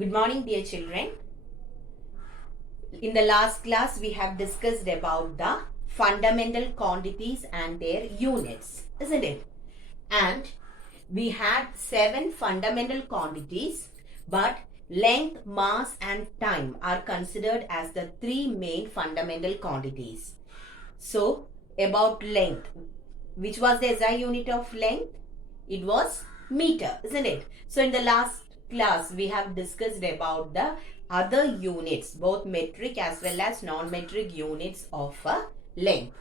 Good morning, dear children. In the last class, we have discussed about the fundamental quantities and their units, isn't it? And we had 7 fundamental quantities, but length, mass and time are considered as the 3 main fundamental quantities. So, about length, which was the SI unit of length? It was meter, isn't it? So, in the last class, we have discussed about the other units, both metric as well as non-metric units of length.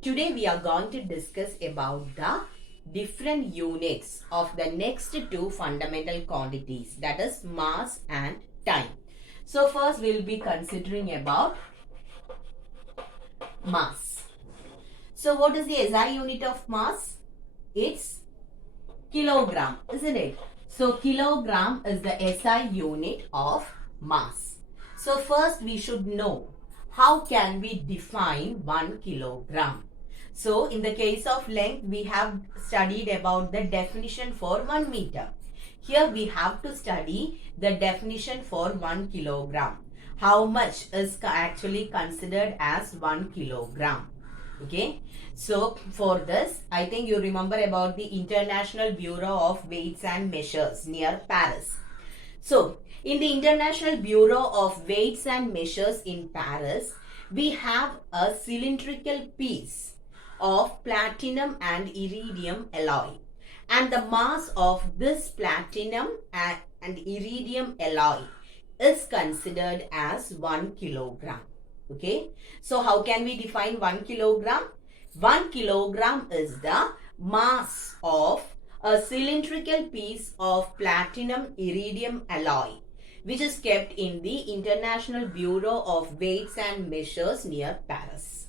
Today, we are going to discuss about the different units of the next 2 fundamental quantities, that is mass and time. So, first we will be considering about mass. So, what is the SI unit of mass? It's kilogram, isn't it? So, kilogram is the SI unit of mass. So, first we should know how can we define 1 kilogram. So, in the case of length, we have studied about the definition for 1 meter. Here we have to study the definition for 1 kilogram. How much is actually considered as 1 kilogram? Okay, so for this, I think you remember about the International Bureau of Weights and Measures near Paris. So, in the International Bureau of Weights and Measures in Paris, we have a cylindrical piece of platinum and iridium alloy. And the mass of this platinum and iridium alloy is considered as 1 kilogram. Okay, so how can we define 1 kilogram? 1 kilogram is the mass of a cylindrical piece of platinum iridium alloy, which is kept in the International Bureau of Weights and Measures near Paris.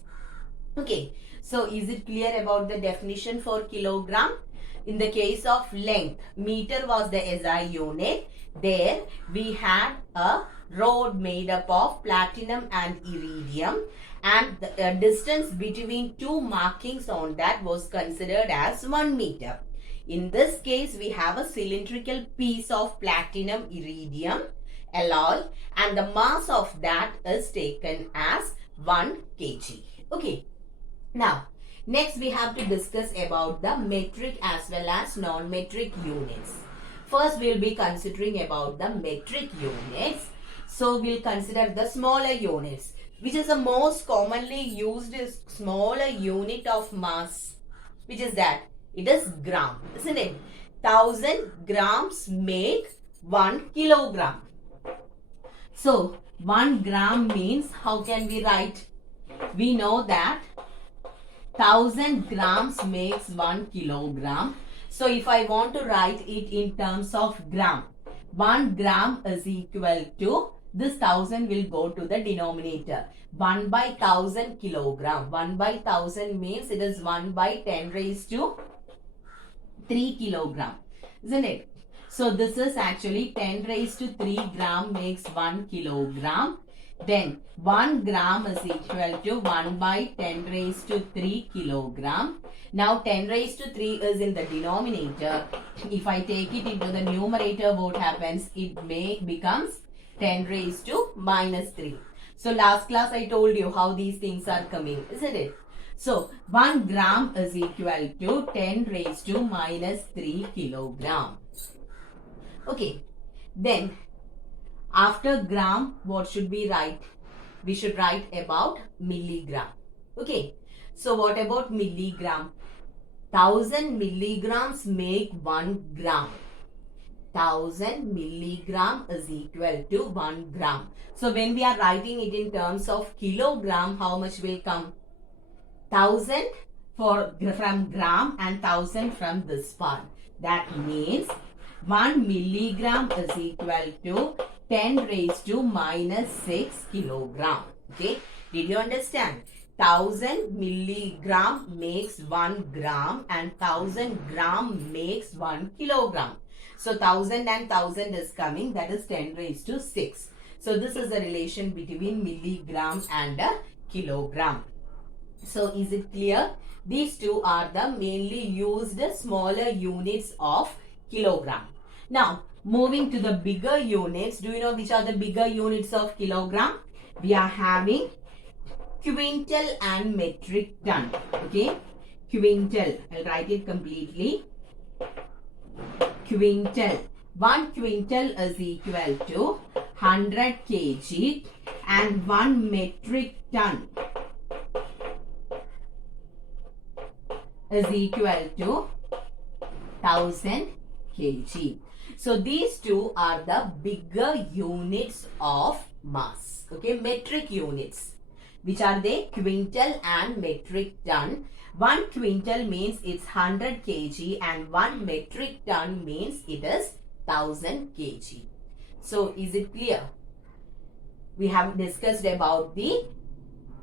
Okay, so is it clear about the definition for kilogram? In the case of length, meter was the SI unit. There we had a rod made up of platinum and iridium, and the distance between 2 markings on that was considered as 1 meter. In this case, we have a cylindrical piece of platinum iridium alloy, and the mass of that is taken as 1 kg. Okay. Now, next we have to discuss about the metric as well as non-metric units. First, we will be considering about the metric units. So, we will consider the smaller units, which is the most commonly used smaller unit of mass, which is that it is gram, isn't it? 1000 grams make 1 kilogram. So, 1 gram means, how can we write? We know that 1000 grams makes 1 kilogram. So, if I want to write it in terms of gram, 1 gram is equal to, this 1000 will go to the denominator. 1 by 1000 kilogram. 1 by 1000 means it is 1 by 10 raised to 3 kilogram. Isn't it? So, this is actually 10 raised to 3 gram makes 1 kilogram. Then 1 gram is equal to 1 by 10 raised to 3 kilogram. Now 10 raised to 3 is in the denominator. If I take it into the numerator, what happens? It becomes 10 raised to minus 3. So last class I told you how these things are coming, isn't it? So 1 gram is equal to 10 raised to minus 3 kilogram. Okay. Then after gram, what should we write? We should write about milligram. Okay. So, what about milligram? 1000 milligrams make 1 gram. 1000 milligram is equal to 1 gram. So, when we are writing it in terms of kilogram, how much will come? 1000 from gram and 1000 from this part. That means 1 milligram is equal to 10 raised to minus 6 kilogram. Okay. Did you understand? 1000 milligram makes 1 gram and 1000 gram makes 1 kilogram. So 1000 and 1000 is coming, that is 10 raised to 6. So this is the relation between milligram and a kilogram. So is it clear? These two are the mainly used smaller units of kilogram. Now moving to the bigger units. Do you know which are the bigger units of kilogram? We are having quintal and metric ton. Okay, quintal. I'll write it completely. Quintal. 1 quintal is equal to 100 kg and 1 metric ton is equal to 1000 kg. So these two are the bigger units of mass. Okay, metric units. Which are they? Quintal and metric ton. 1 quintal means it's 100 kg and 1 metric ton means it is 1000 kg. So is it clear? We have discussed about the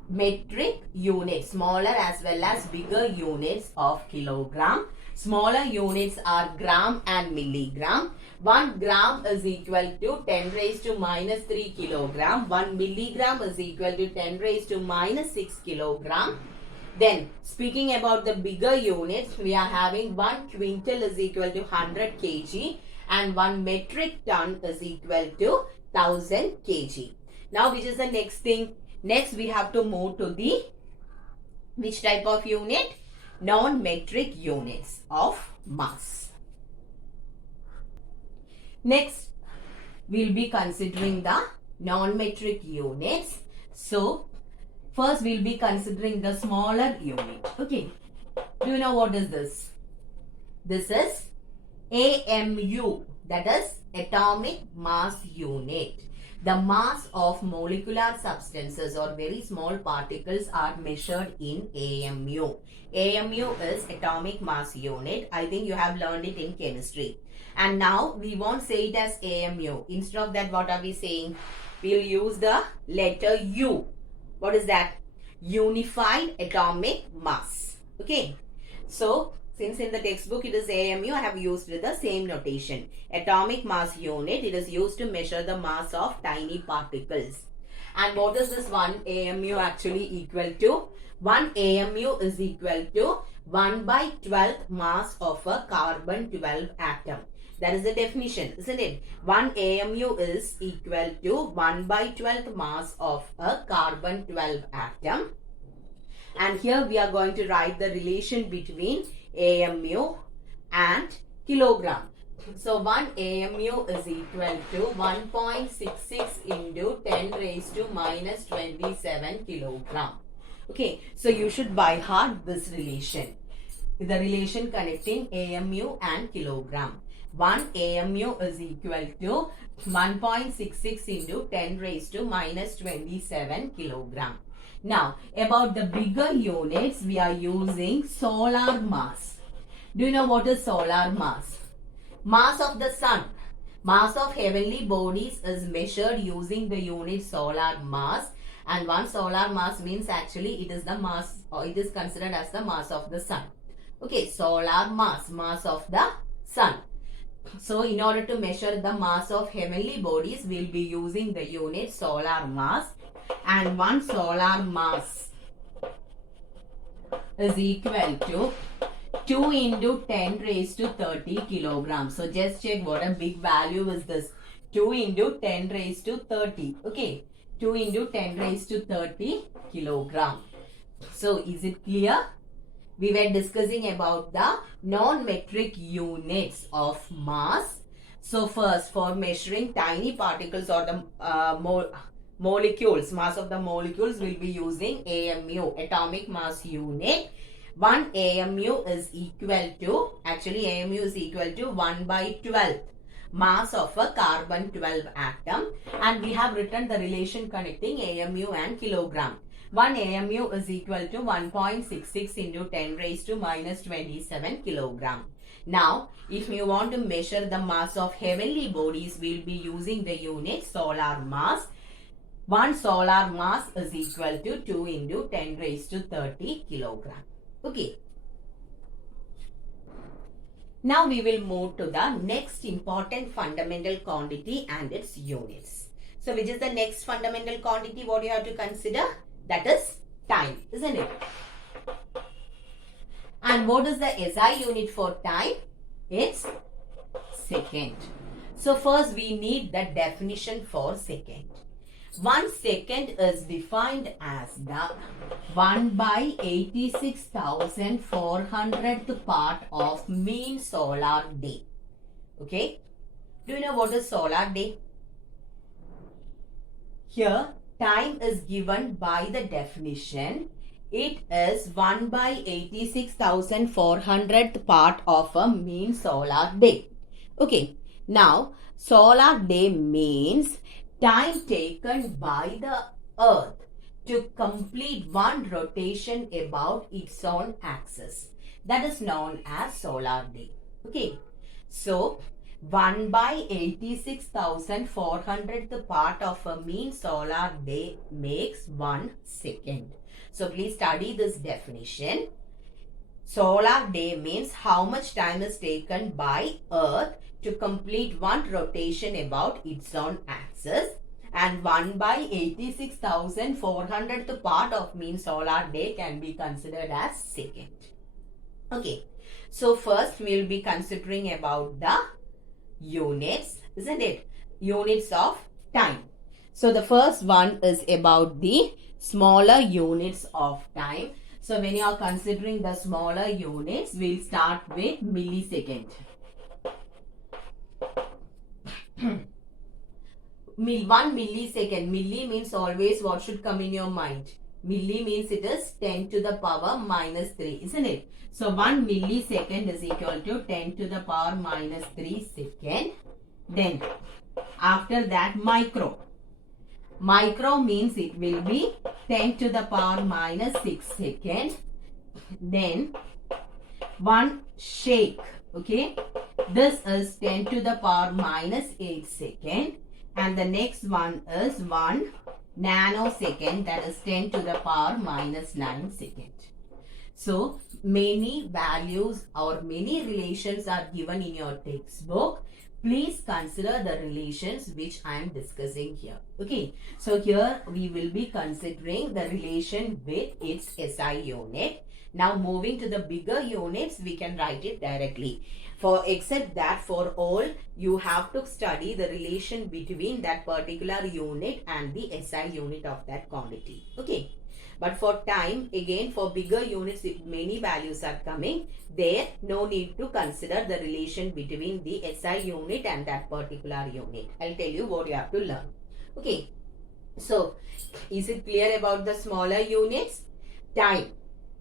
metric units, smaller as well as bigger units of kilogram. Smaller units are gram and milligram. 1 gram is equal to 10 raised to minus 3 kilogram. 1 milligram is equal to 10 raised to minus 6 kilogram. Then, speaking about the bigger units, we are having 1 quintal is equal to 100 kg and 1 metric ton is equal to 1000 kg. Now, which is the next thing? Next, we have to move to the which type of unit? Non-metric units of mass. Next, we will be considering the non-metric units. So, first we will be considering the smaller unit. Okay. Do you know what is this? This is AMU, that is atomic mass unit. The mass of molecular substances or very small particles are measured in AMU. AMU is atomic mass unit. I think you have learned it in chemistry. And now we won't say it as AMU. Instead of that, what are we saying? We'll use the letter U. What is that? Unified atomic mass. Okay. So, since in the textbook it is AMU, I have used the same notation. Atomic mass unit, it is used to measure the mass of tiny particles. And what is this 1 AMU actually equal to? 1 AMU is equal to 1 by 12th mass of a carbon 12 atom. That is the definition, isn't it? 1 AMU is equal to 1 by 12th mass of a carbon 12 atom. And here we are going to write the relation between AMU and kilogram. So 1 AMU is equal to 1.66 into 10 raised to minus 27 kilogram. Okay, so you should by heart this relation. The relation connecting AMU and kilogram. 1 AMU is equal to 1.66 into 10 raised to minus 27 kilogram. Now, about the bigger units, we are using solar mass. Do you know what is solar mass? Mass of the sun. Mass of heavenly bodies is measured using the unit solar mass. And 1 solar mass means actually it is the mass, or it is considered as the mass of the sun. Okay, solar mass, mass of the sun. So, in order to measure the mass of heavenly bodies, we will be using the unit solar mass. And 1 solar mass is equal to 2 into 10 raised to 30 kilograms. So, just check what a big value is this. 2 into 10 raised to 30. Okay. 2 into 10 raised to 30 kilogram. So, is it clear? We were discussing about the non-metric units of mass. So, first for measuring tiny particles or the molecules, mass of the molecules, will be using AMU, atomic mass unit. 1 AMU is equal to, actually AMU is equal to 1 by 12th mass of a carbon 12 atom, and we have written the relation connecting AMU and kilogram. 1 AMU is equal to 1.66 into 10 raised to minus 27 kilogram. Now, if you want to measure the mass of heavenly bodies, we will be using the unit solar mass. 1 solar mass is equal to 2 into 10 raised to 30 kilogram. Okay. Now we will move to the next important fundamental quantity and its units. So which is the next fundamental quantity what you have to consider? That is time, isn't it? And what is the SI unit for time? It's second. So first we need the definition for second. 1 second is defined as the 1 by 86,400th part of mean solar day. Okay. Do you know what is solar day? Here time is given by the definition. It is 1 by 86,400th part of a mean solar day. Okay. Now solar day means time taken by the earth to complete one rotation about its own axis. That is known as solar day. Okay. So 1 by 86,400th part of a mean solar day makes 1 second. So please study this definition. Solar day means how much time is taken by earth to complete one rotation about its own axis, and 1 by 86,400th part of mean solar day can be considered as second. Okay, so first we will be considering about the units, isn't it? Units of time. So the first one is about the smaller units of time. So when you are considering the smaller units, we will start with millisecond. 1 millisecond. Milli means always what should come in your mind? Milli means it is 10 to the power minus 3, isn't it? So 1 millisecond is equal to 10 to the power minus 3 second. Then after that micro. Micro means it will be 10 to the power minus 6 second. Then 1 shake. Okay. This is 10 to the power minus 8 second. And the next one is 1 nanosecond, that is 10 to the power minus 9 second. So many values or many relations are given in your textbook. Please consider the relations which I am discussing here. Okay. So here we will be considering the relation with its SI unit. Now moving to the bigger units, we can write it directly. Except that for all, you have to study the relation between that particular unit and the SI unit of that quantity. Okay. But for time, again for bigger units, if many values are coming, there no need to consider the relation between the SI unit and that particular unit. I'll tell you what you have to learn. Okay. So, is it clear about the smaller units? Time.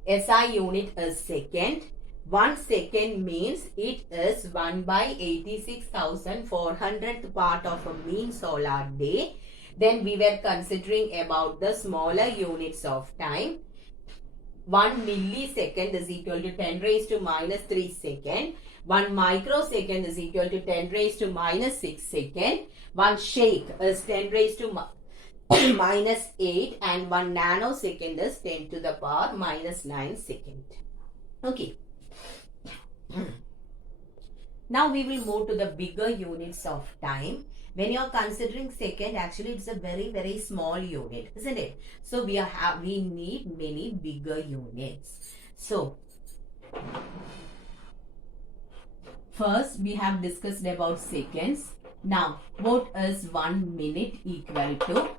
SI unit is second. 1 second means it is 1 by 86,400th part of a mean solar day. Then we were considering about the smaller units of time. 1 millisecond is equal to 10 raised to minus 3 second. 1 microsecond is equal to 10 raised to minus 6 second. 1 shake is 10 raised to minus 8, and 1 nanosecond is 10 to the power minus 9 second. Okay. Now we will move to the bigger units of time. When you are considering second, actually it's a very small unit, isn't it? So we need many bigger units. So first we have discussed about seconds. Now what is 1 minute equal to?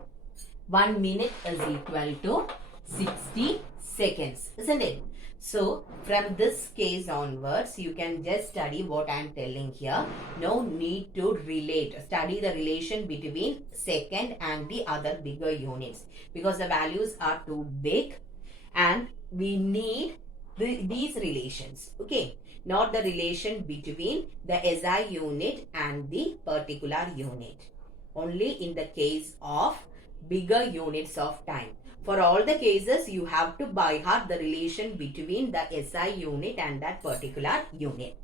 1 minute is equal to 60 seconds, isn't it? So, from this case onwards, you can just study what I am telling here. No need to study the relation between second and the other bigger units, because the values are too big and we need these relations. Okay, not the relation between the SI unit and the particular unit. Only in the case of bigger units of time. For all the cases, you have to by heart the relation between the SI unit and that particular unit.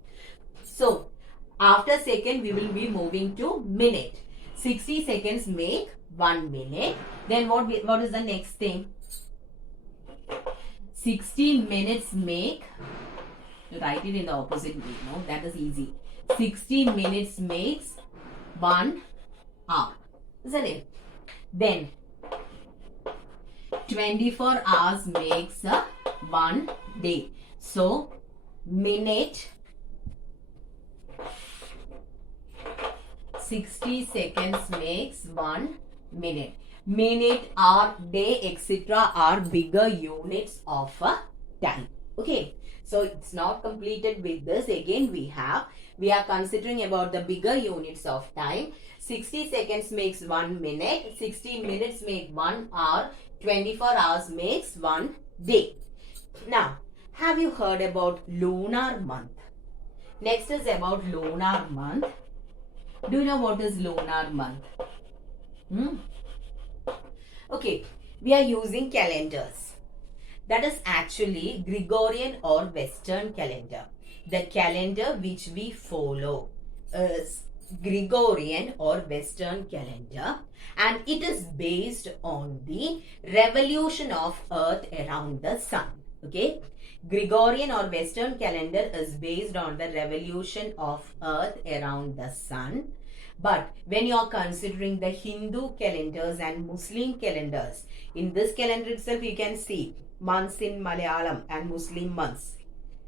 So, after second, we will be moving to minute. 60 seconds make 1 minute. Then what is the next thing? 60 minutes make, write it in the opposite way, no? That is easy. 60 minutes makes 1 hour, isn't it? Then 24 hours makes 1 day. So, 60 seconds makes 1 minute. Minute, hour, day, etc. are bigger units of time. Okay. So it's not completed with this. Again we are considering about the bigger units of time. 60 seconds makes 1 minute. 60 minutes make 1 hour. 24 hours makes 1 day. Now, have you heard about lunar month? Next is about lunar month. Do you know what is lunar month? Okay, we are using calendars. That is actually Gregorian or Western calendar. The calendar which we follow is Gregorian or Western calendar, and it is based on the revolution of Earth around the Sun. Okay, Gregorian or Western calendar is based on the revolution of Earth around the Sun. But when you are considering the Hindu calendars and Muslim calendars, in this calendar itself you can see months in Malayalam and Muslim months.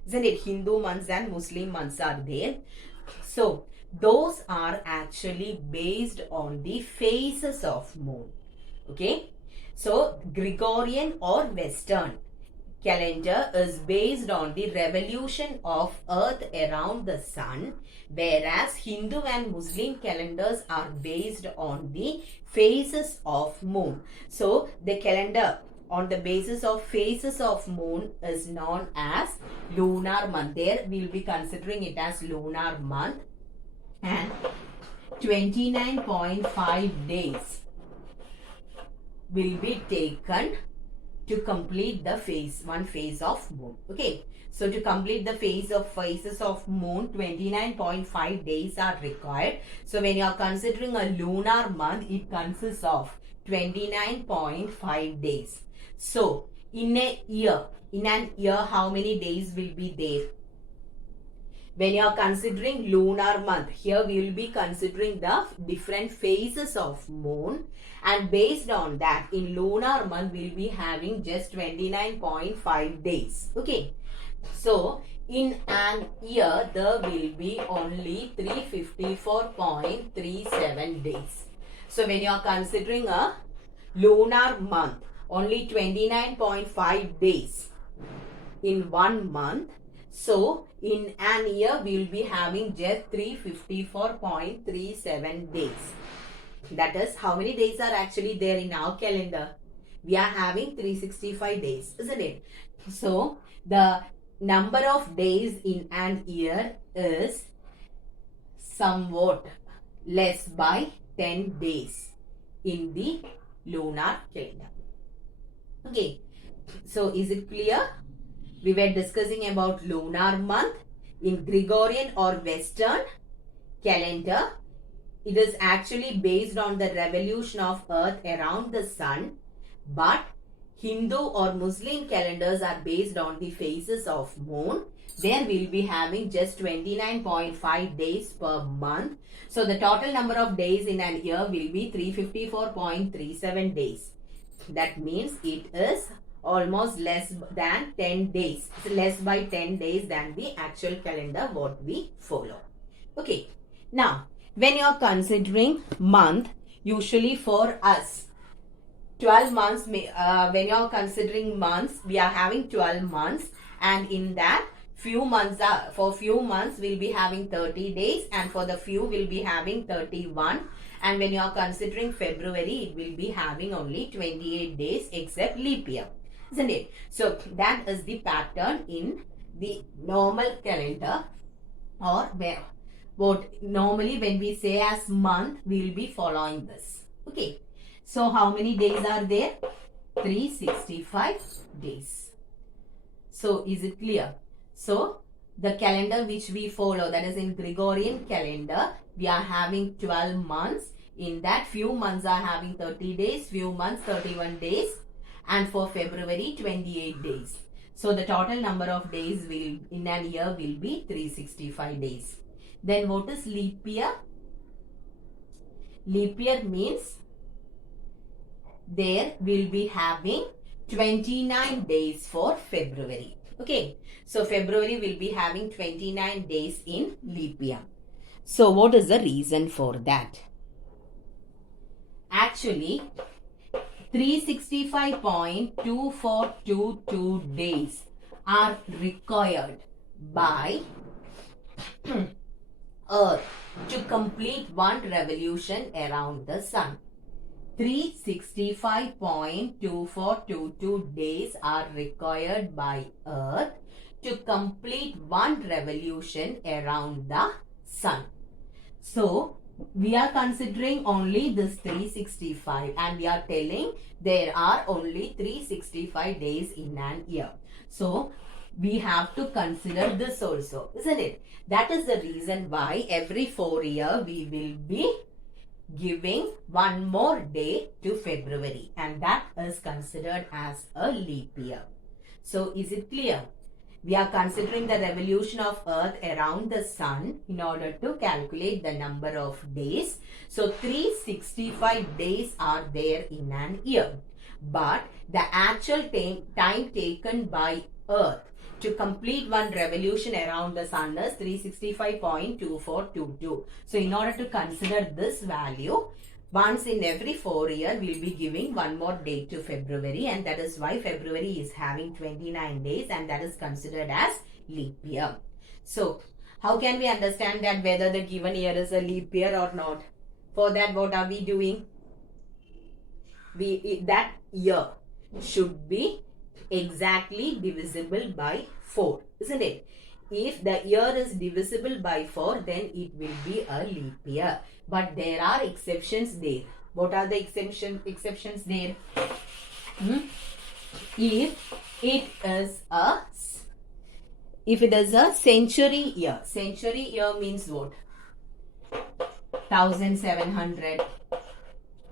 Isn't it? Hindu months and Muslim months are there. So those are actually based on the phases of moon. Okay. So Gregorian or Western calendar is based on the revolution of Earth around the Sun, whereas Hindu and Muslim calendars are based on the phases of moon. So the calendar on the basis of phases of moon is known as lunar month. There we will be considering it as lunar month, and 29.5 days will be taken to complete the one phase of moon. Okay, so to complete the phases of moon, 29.5 days are required. So when you are considering a lunar month, it consists of 29.5 days. So in an year, how many days will be there? When you are considering lunar month, here we will be considering the different phases of moon, and based on that, in lunar month we will be having just 29.5 days. Okay, so in an year there will be only 354.37 days. So when you are considering a lunar month, only 29.5 days in 1 month. So in an year we will be having just 354.37 days. That is how many days are actually there in our calendar. We are having 365 days, isn't it? So the number of days in an year is somewhat less by 10 days in the lunar calendar. Okay, so is it clear? We were discussing about lunar month. In Gregorian or Western calendar, it is actually based on the revolution of Earth around the Sun, but Hindu or Muslim calendars are based on the phases of moon. There we will be having just 29.5 days per month. So the total number of days in an year will be 354.37 days. That means it is almost less than 10 days. It's less by 10 days than the actual calendar what we follow. Okay. Now, when you are considering month, usually for us, 12 months, when you are considering months, we are having 12 months, and in that few months for few months we'll be having 30 days, and for the few we'll be having 31. And when you are considering February, it will be having only 28 days except leap year, isn't it? So that is the pattern in the normal calendar, or where what normally when we say as month, we will be following this. Okay. So how many days are there? 365 days. So is it clear? So the calendar which we follow, that is in Gregorian calendar, we are having 12 months. In that, few months are having 30 days, few months 31 days, and for February 28 days. So the total number of days will in an year will be 365 days. Then what is leap year? Leap year means there will be having 29 days for February. Okay, so February will be having 29 days in leap year. So what is the reason for that? Actually, 365.2422 days are required by Earth to complete one revolution around the Sun. 365.2422 days are required by Earth to complete one revolution around the Sun. So, we are considering only this 365 and we are telling there are only 365 days in an year. So, we have to consider this also, isn't it? That is the reason why every 4 years we will be giving one more day to February, and that is considered as a leap year. So, is it clear? We are considering the revolution of Earth around the Sun in order to calculate the number of days. So, 365 days are there in an year. But the actual time taken by Earth to complete one revolution around the Sun is 365.2422. So, in order to consider this value, once in every 4 years, we will be giving one more date to February, and that is why February is having 29 days and that is considered as leap year. So, how can we understand that whether the given year is a leap year or not? For that, what are we doing? That year should be exactly divisible by 4, isn't it? If the year is divisible by 4, then it will be a leap year. But there are exceptions there. What are the exceptions there? If it is a century year. Century year means what? 1700,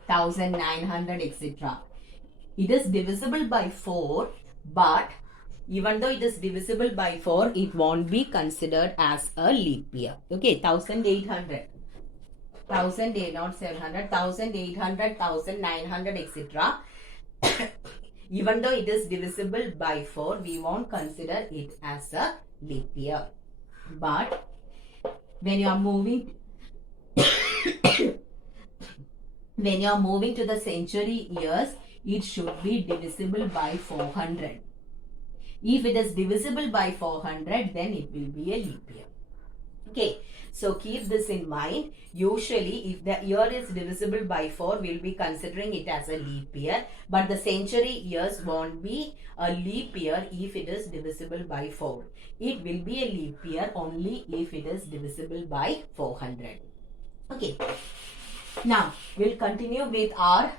1900, etc. It is divisible by 4, but even though it is divisible by 4, it won't be considered as a leap year. Okay, 1800, not 700, 1800, 1900, etc. Even though it is divisible by 4, we won't consider it as a leap year. But when you are moving to the century years, it should be divisible by 400. If it is divisible by 400, then it will be a leap year. Okay, so keep this in mind. Usually, if the year is divisible by 4, we will be considering it as a leap year. But the century years won't be a leap year if it is divisible by 4. It will be a leap year only if it is divisible by 400. Okay, now we'll continue with our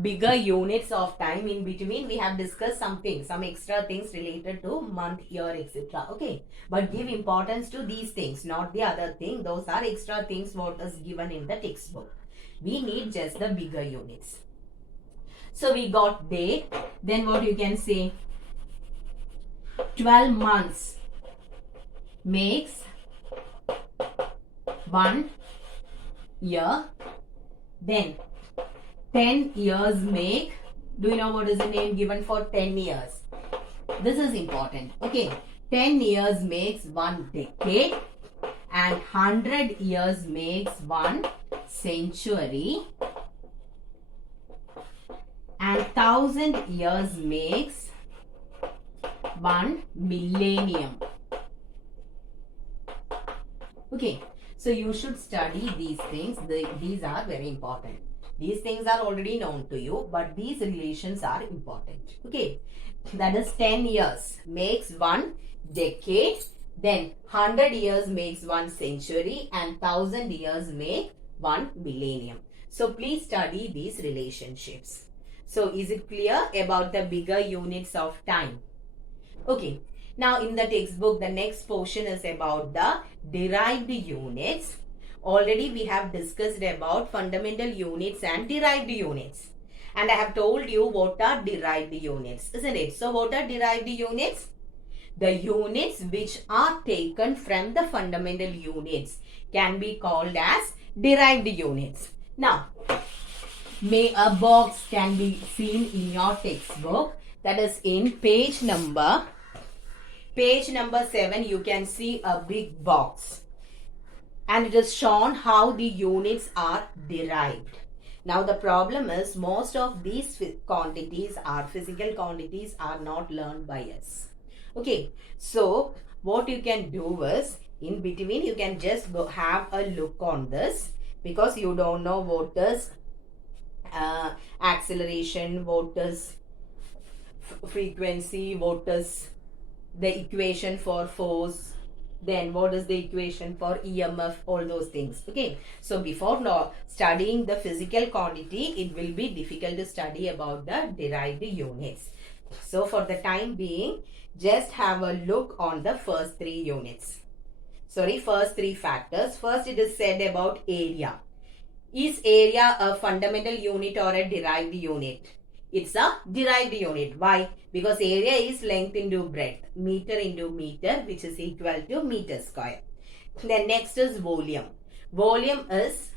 bigger units of time. In between we have discussed some extra things related to month, year, etc. Okay, but give importance to these things, not the other thing. Those are extra things what is given in the textbook. We need just the bigger units. So we got day. Then what you can say, 12 months makes 1 year. Then 10 years make, do you know what is the name given for 10 years? This is important. Okay, 10 years makes 1 decade and 100 years makes 1 century and 1000 years makes 1 millennium. Okay, so you should study these things. These are very important. These things are already known to you, but these relations are important. Okay, that is 10 years makes 1 decade, then 100 years makes 1 century and 1000 years make 1 millennium. So please study these relationships. So is it clear about the bigger units of time? Okay, now in the textbook the next portion is about the derived units. Already we have discussed about fundamental units and derived units. And I have told you what are derived units, isn't it? So what are derived units? The units which are taken from the fundamental units can be called as derived units. Now, a box can be seen in your textbook. That is in page number 7, you can see a big box. and it is shown how the units are derived. Now the problem is most of these quantities are physical quantities are not learned by us. Okay, so what you can do is in between you can just go have a look on this, because you don't know what is acceleration, what is frequency, what is the equation for force, then what is the equation for EMF, all those things. Okay, so before studying the physical quantity, it will be difficult to study about the derived units. So for the time being, just have a look on the first first three factors. First, it is said about area. Is area a fundamental unit or a derived unit? It's a derived unit. Why? Because area is length into breadth, meter into meter, which is equal to meter square. Then next is volume. Volume is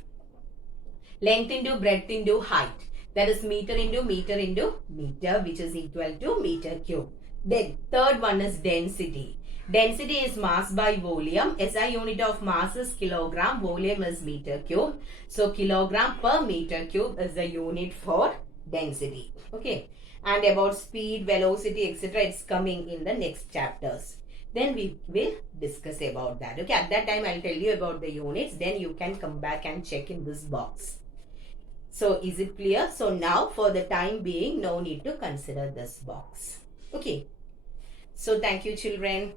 length into breadth into height. That is meter into meter into meter, which is equal to meter cube. Then third one is density. Density is mass by volume. SI unit of mass is kilogram. Volume is meter cube. So kilogram per meter cube is the unit for density. Okay. And about speed, velocity, etc. It's coming in the next chapters. Then we will discuss about that. Okay. At that time, I'll tell you about the units. Then you can come back and check in this box. So is it clear? So now for the time being, no need to consider this box. Okay. So thank you, children.